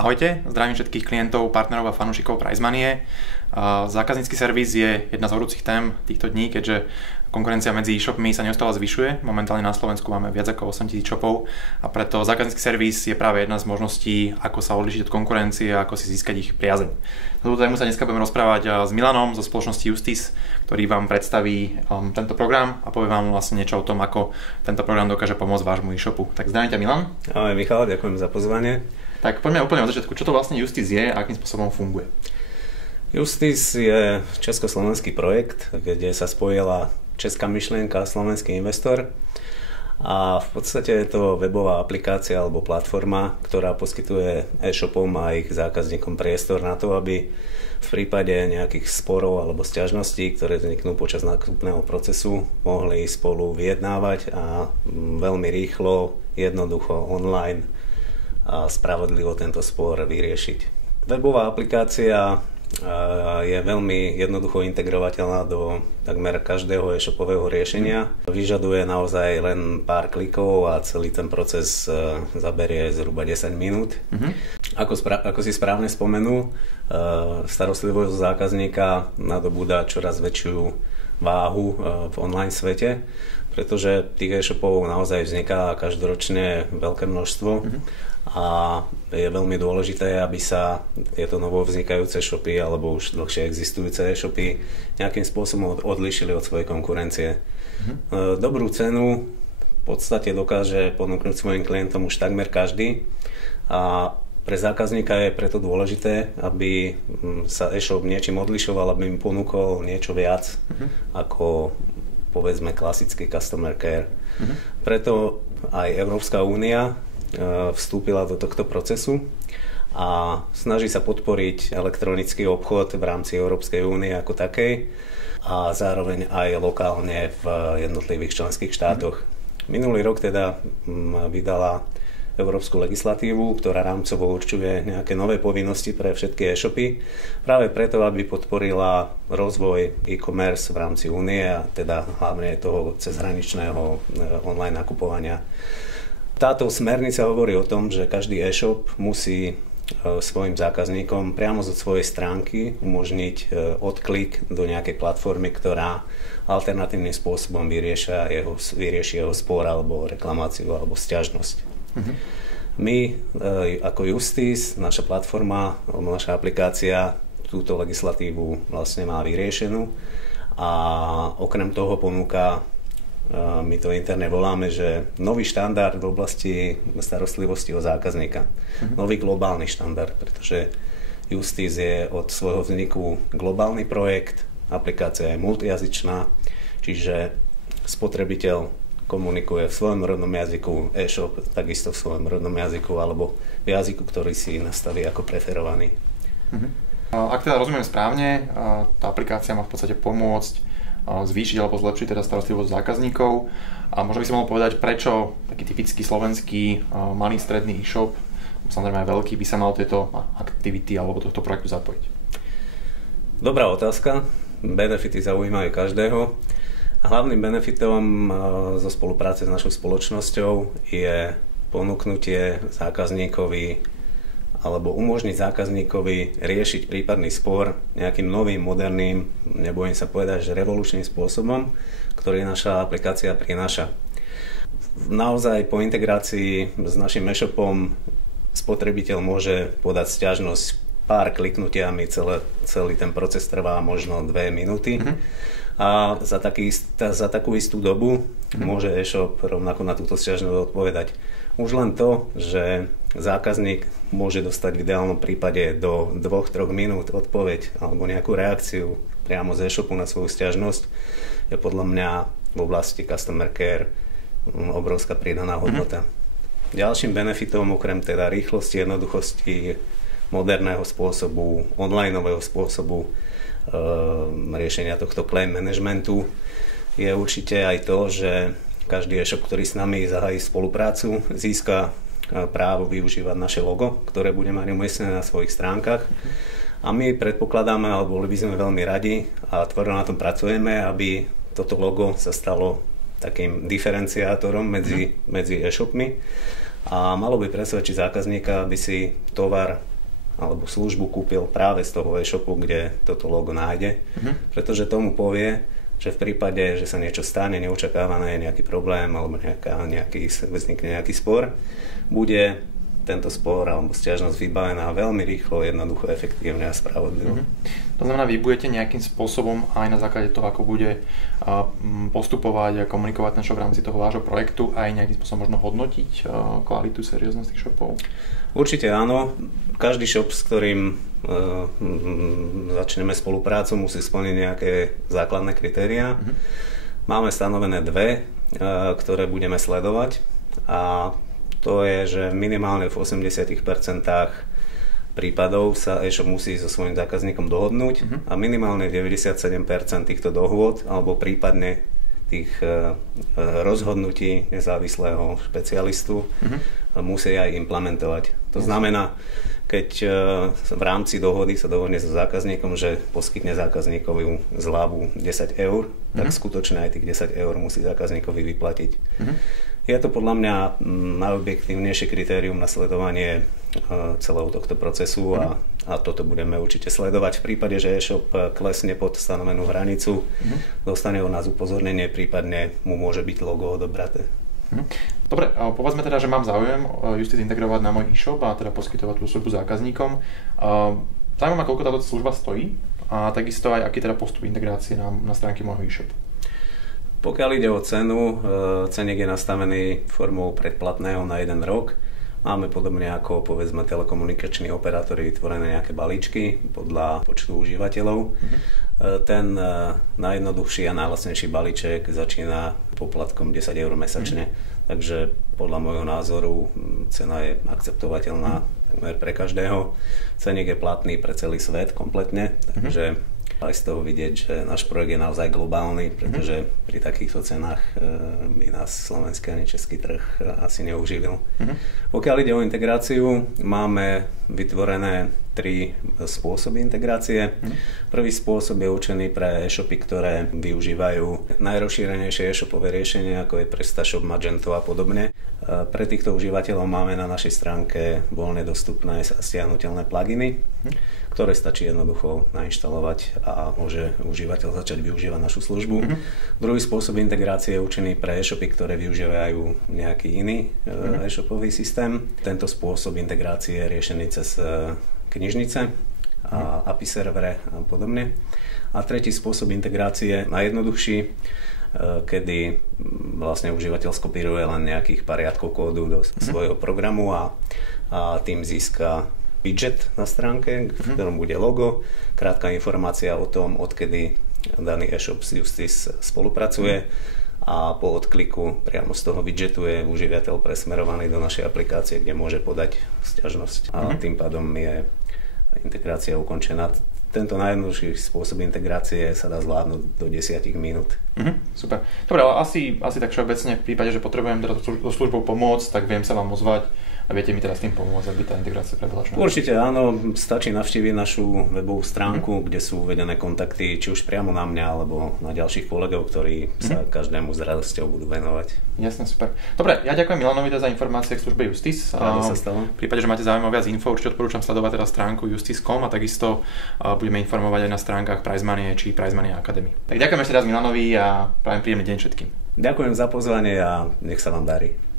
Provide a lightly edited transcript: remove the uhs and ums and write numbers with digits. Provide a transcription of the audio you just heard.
Ahojte, zdravím všetkých klientov, partnerov a fanúšikov Prizemanie. Zákaznícky servis je jedna z horúcich tém týchto dní, keďže konkurencia medzi e-shopmi sa neustále zvyšuje. Momentálne na Slovensku máme viac ako 8 000 shopov a preto zákaznícky servis je práve jedna z možností, ako sa odlíšiť od konkurencie a ako si získať ich priazeň. Na túto tému sa dneska budeme rozprávať s Milanom zo spoločnosti Justice, ktorý vám predstaví tento program a povie vám vlastne niečo o tom, ako tento program dokáže pomôcť vášmu e-shopu. Tak zdravím ťa, Milan. Ahoj Michal, ďakujem za pozvanie. Tak poďme úplne od začiatku. Čo to vlastne Justice je a akým spôsobom funguje? Justice je československý projekt, kde sa spojila česká myšlienka a slovenský investor. A v podstate je to webová aplikácia alebo platforma, ktorá poskytuje e-shopom a ich zákazníkom priestor na to, aby v prípade nejakých sporov alebo sťažností, ktoré vzniknú počas nákupného procesu, mohli spolu vyjednávať a veľmi rýchlo, jednoducho online a spravodlivo tento spor vyriešiť. Webová aplikácia je veľmi jednoducho integrovateľná do takmer každého e-shopového riešenia. Vyžaduje naozaj len pár klikov a celý ten proces zaberie zhruba 10 minút. Ako si správne spomenul, starostlivosť zákazníka nadobúda čoraz väčšiu váhu v online svete, pretože tých e-shopov naozaj vzniká každoročne veľké množstvo. A je veľmi dôležité, aby sa tieto novovznikajúce shopy alebo už dlhšie existujúce shopy nejakým spôsobom odlíšili od svojej konkurencie. Dobrú cenu v podstate dokáže ponúknuť svojim klientom už takmer každý a pre zákazníka je preto dôležité, aby sa e-shop niečím odlišoval, aby mi ponúkol niečo viac ako povedzme klasický customer care. Preto aj Európska únia vstúpila do tohto procesu a snaží sa podporiť elektronický obchod v rámci Európskej únie ako takej a zároveň aj lokálne v jednotlivých členských štátoch. Minulý rok teda vydala európsku legislatívu, ktorá rámcovo určuje nejaké nové povinnosti pre všetky e-shopy, práve preto, aby podporila rozvoj e-commerce v rámci únie a teda hlavne toho cezhraničného online nakupovania. Táto smernica hovorí o tom, že každý e-shop musí svojim zákazníkom priamo zo svojej stránky umožniť odklik do nejakej platformy, ktorá alternatívnym spôsobom vyrieši jeho spor alebo reklamáciu alebo sťažnosť. My ako Justice, naša platforma, naša aplikácia túto legislatívu vlastne má vyriešenú a okrem toho ponúka, my to interne voláme, že nový štandard v oblasti starostlivosti o zákazníka. Nový globálny štandard, pretože Justice je od svojho vzniku globálny projekt, aplikácia je multijazyčná, čiže spotrebiteľ komunikuje v svojom rodnom jazyku, e-shop takisto v svojom rodnom jazyku alebo v jazyku, ktorý si nastaví ako preferovaný. Ak teda rozumiem správne, tá aplikácia má v podstate pomôcť zvýšiť alebo zlepšiť teda starostlivosť zákazníkov. A možno by si mohol povedať, prečo taký typický slovenský malý stredný e-shop, samozrejme aj veľký, by sa mal tieto aktivity alebo tohto projektu zapojiť? Dobrá otázka. Benefity zaujímajú každého. A hlavným benefitom zo spolupráce s našou spoločnosťou je ponúknutie zákazníkovi alebo umožniť zákazníkovi riešiť prípadný spor nejakým novým, moderným, nebojím sa povedať, že revolučným spôsobom, ktorý naša aplikácia prináša. Naozaj po integrácii s našim e-shopom spotrebiteľ môže podať sťažnosť pár kliknutiami, celý ten proces trvá možno 2 minúty. A za takú istú dobu môže e-shop rovnako na túto sťažnosť odpovedať. Už len to, že zákazník môže dostať v ideálnom prípade do 2-3 minút odpoveď alebo nejakú reakciu priamo z e-shopu na svoju sťažnosť, je podľa mňa v oblasti customer care obrovská pridaná hodnota. Ďalším benefitom okrem teda rýchlosti, jednoduchosti, moderného spôsobu, onlineového spôsobu riešenia tohto claim managementu je určite aj to, že každý e-shop, ktorý s nami zahájí spoluprácu, získa právo využívať naše logo, ktoré bude mať umiestnené na svojich stránkach. A my predpokladáme, alebo boli by sme veľmi radi a tvrdo na tom pracujeme, aby toto logo sa stalo takým diferenciátorom medzi e-shopmi a malo by presvedčiť zákazníka, aby si tovar alebo službu kúpil práve z toho e-shopu, kde toto logo nájde, pretože tomu povie, že v prípade, že sa niečo stane neočakávané, nejaký problém alebo vznikne nejaký spor, bude tento spor alebo sťažnosť vybavená veľmi rýchlo, jednoducho, efektívne a spravodlivo. To znamená, vy budete nejakým spôsobom aj na základe toho, ako bude postupovať a komunikovať ten shop v rámci toho vášho projektu, aj nejakým spôsobom možno hodnotiť kvalitu, serióznosť tých shopov? Určite áno. Každý shop, s ktorým začneme spoluprácu, musí splniť nejaké základné kritériá. Máme stanovené dve, ktoré budeme sledovať, a to je, že minimálne v 80% prípadov sa e-shop musí so svojím zákazníkom dohodnúť a minimálne 97% týchto dohôd alebo prípadne tých rozhodnutí nezávislého špecialistu musia aj implementovať. To znamená, keď v rámci dohody sa dohodne so zákazníkom, že poskytne zákazníkovi zľavu 10 eur, tak skutočne aj tých 10 eur musí zákazníkovi vyplatiť. Je to podľa mňa najobjektívnejšie kritérium na sledovanie celého tohto procesu a toto budeme určite sledovať. V prípade, že e-shop klesne pod stanovenú hranicu, dostane od nás upozornenie, prípadne mu môže byť logo odobraté. Dobre, povedzme teda, že mám záujem Justis integrovať na môj e-shop a teda poskytovať tú službu zákazníkom. Zaujímavé, koľko táto služba stojí a takisto aj aký teda postup integrácie na stránke môjho e-shopu. Pokiaľ ide o cenu, ceník je nastavený formou predplatného na 1 rok. Máme podobne ako povedzme telekomunikační operátori vytvorené nejaké balíčky podľa počtu užívateľov. Ten najjednoduchší a najlacnejší balíček začína poplatkom 10 eur mesačne. Takže podľa môjho názoru cena je akceptovateľná takmer pre každého. Ceník je platný pre celý svet kompletne, takže aj z toho vidieť, že náš projekt je naozaj globálny, pretože pri takýchto cenách by nás slovenský ani český trh asi neuživil. Pokiaľ ide o integráciu, máme vytvorené 3 spôsoby integrácie. Prvý spôsob je určený pre e-shopy, ktoré využívajú najrozšírenejšie e-shopové riešenia, ako je PrestaShop, Magento a podobne. Pre týchto užívateľov máme na našej stránke voľne dostupné a stiahnuteľné pluginy, ktoré stačí jednoducho nainštalovať a môže užívateľ začať využívať našu službu. Druhý spôsob integrácie je určený pre e-shopy, ktoré využívajú nejaký iný e-shopový systém. Tento spôsob integrácie je riešený cez knižnice a API servere a podobne. A tretí spôsob integrácie, najjednoduchší, kedy vlastne užívateľ skopíruje len nejakých pár riadkov kódu do svojho programu a tým získa widget na stránke, v ktorom bude logo, krátka informácia o tom, odkedy daný e-shop s Justis spolupracuje a po odkliku priamo z toho widgetu je užívateľ presmerovaný do našej aplikácie, kde môže podať sťažnosť a tým pádom je integrácia ukončená. Tento najjednoduchší spôsob integrácie sa dá zvládnuť do 10 minút. Super. Dobre, ale asi tak všeobecne v prípade, že potrebujem teda so službou pomôcť, tak viem sa vám ozvať a viete mi teraz tým pomôcť, aby tá integrácia prebehla čo najlepšie. Určite áno, stačí navštíviť našu webovú stránku, kde sú uvedené kontakty, či už priamo na mňa, alebo na ďalších kolegov, ktorí sa každému s radosťou budú venovať. Jasne, super. Dobre, ja ďakujem Milanovi za informácie k službe Justis. Rádi sa stalo. V prípade, že máte záujem o viac info, určite odporúčam sledovať teda stránku justis.com a takisto budeme informovať aj na stránkach Prizmanie či Prizmanie Academy. Tak ďakujem ešte raz Milanovi a prajem príjemný deň všetkým. Ďakujem za pozvanie a nech sa vám darí.